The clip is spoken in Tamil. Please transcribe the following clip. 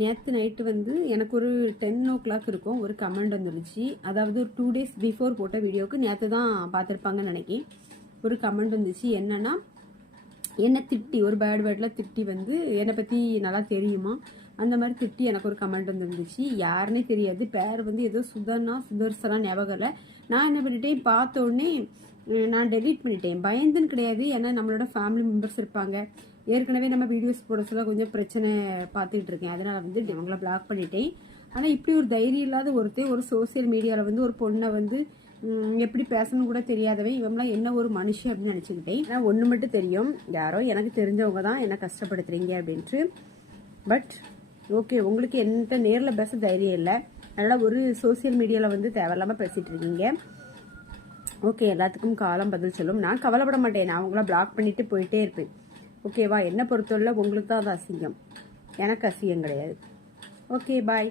நேற்று நைட்டு வந்து எனக்கு ஒரு 10 o'clock இருக்கும் ஒரு கமெண்ட் வந்துருச்சு. அதாவது ஒரு 2 days பிஃபோர் போட்ட வீடியோவுக்கு நேற்று தான் பார்த்துருப்பாங்கன்னு நினைக்கிறேன். ஒரு கமெண்ட் வந்துச்சு. என்னன்னா, என்னை திட்டி ஒரு பேட் வேர்டில் திட்டி வந்து என்னை பற்றி நல்லா தெரியுமா அந்த மாதிரி திட்டி எனக்கு ஒரு கமெண்ட் வந்துருந்துச்சு. யாருன்னே தெரியாது. பேர் வந்து ஏதோ சுதர்சனா ஞாபகம் இல்லை. நான் என்ன பண்ணிட்டேன், பார்த்த உடனே நான் டெலீட் பண்ணிட்டேன். பயந்துன்னு கிடையாது, ஏன்னா நம்மளோட ஃபேமிலி மெம்பர்ஸ் இருப்பாங்க. ஏற்கனவே நம்ம வீடியோஸ் போட சொல்ல கொஞ்சம் பிரச்சனை பார்த்துக்கிட்டு இருக்கேன். அதனால் வந்து அவங்கள பிளாக் பண்ணிட்டேன். ஆனால் இப்படி ஒரு தைரியம் இல்லாத ஒருத்தர் ஒரு சோசியல் மீடியாவில் வந்து ஒரு பொண்ணை வந்து எப்படி பேசணும் கூட தெரியாதவன் இவங்களாம் என்ன ஒரு மனுஷன் அப்படின்னு நினச்சிக்கிட்டேன். ஆனால் ஒன்று மட்டும் தெரியும், யாரோ எனக்கு தெரிஞ்சவங்க தான் என்ன கஷ்டப்படுத்துறீங்க அப்படின்ட்டு. பட் ஓகே, உங்களுக்கு என்கிட்ட நேரில் பேச தைரியம் இல்லை, அதனால் ஒரு சோசியல் மீடியாவில் வந்து தேவையில்லாமல் பேசிகிட்டு இருக்கீங்க. ஓகே, எல்லாத்துக்கும் காலம் பதில் சொல்லும். நான் கவலைப்பட மாட்டேன், நான் உங்களை பிளாக் பண்ணிட்டு போயிட்டே இருப்பேன். ஓகேவா? என்னை பொறுத்தவரை உங்களுக்கு தான் அது அசிங்கம், எனக்கு அசிங்கம் கிடையாது. ஓகே, பாய்.